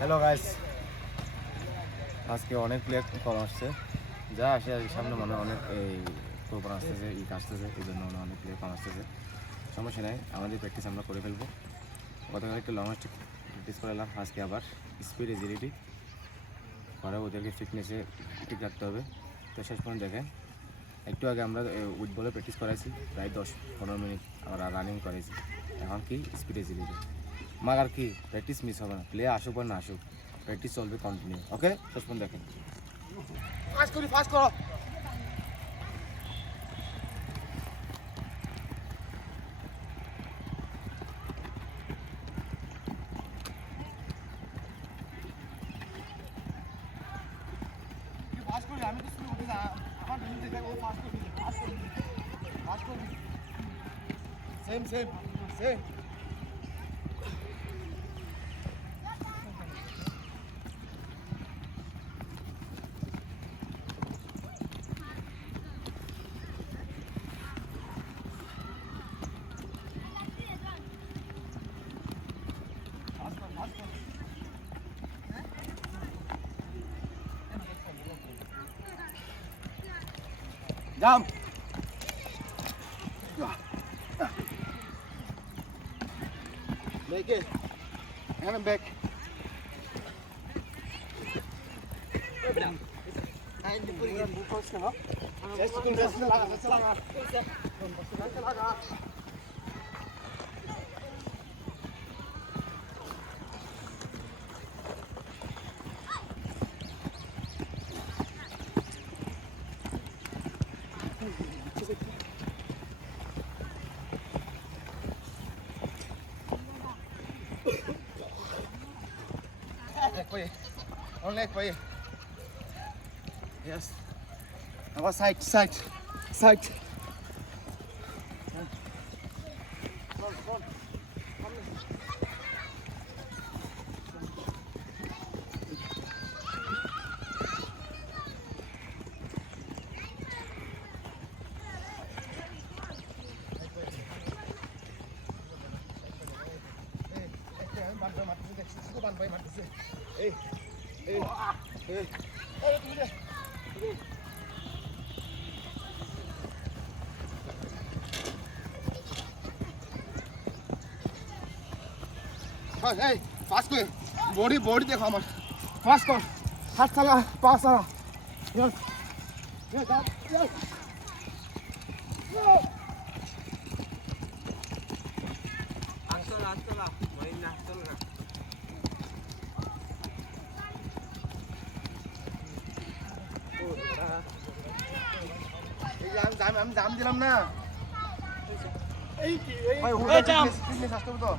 Hello guys, আজকে অনেক প্লেয়ার কম আসছে, যা আসে আর সামনে মনে অনেক এই প্রোগ্রাম আসতেছে, আসতেছে, এই জন্য অনেক প্লেয়ার কম আসতেছে। সমস্যা নেই, আমাদের প্র্যাকটিস আমরা করে ফেলবো। গতকাল একটু লং স্ট্রিক প্র্যাকটিস করালাম, আজকে আবার স্পিড এজিলিটি পরে ওদেরকে ফিটনেসে ঠিক রাখতে হবে। তো শেষ পর্যন্ত দেখেন, একটু আগে আমরা উইথ বলে প্র্যাকটিস করাইছি, প্রায় 10-15 মিনিট আমরা রানিং করাইছি। এখন কি স্পিড এজিলিটি মাগার কি প্র্যাকটিস মিস হবে না, প্লেয়ার আসুক বা না আসুক, প্র্যাকটিস চলবে কন্টিনিউ। ওকে, শেষ পর্যন্ত দেখেন। ফাস্ট করো। আমি তো শুরু করি না, আমার মিনিটে দেখো ফাস্ট করে দিই, ফাস্ট করে দিই। Same jump. Make it. And I'm back. One leg for you. Yes. Now side. Hey, fast कर, body देखो हमार, fast कर, हाथ चला, पास चला, yes, yes. Antala, main na, antala. আমি দাম দিলাম না। এই কি ভাই, হুড়া ফিটনেস আসতে হবে তো।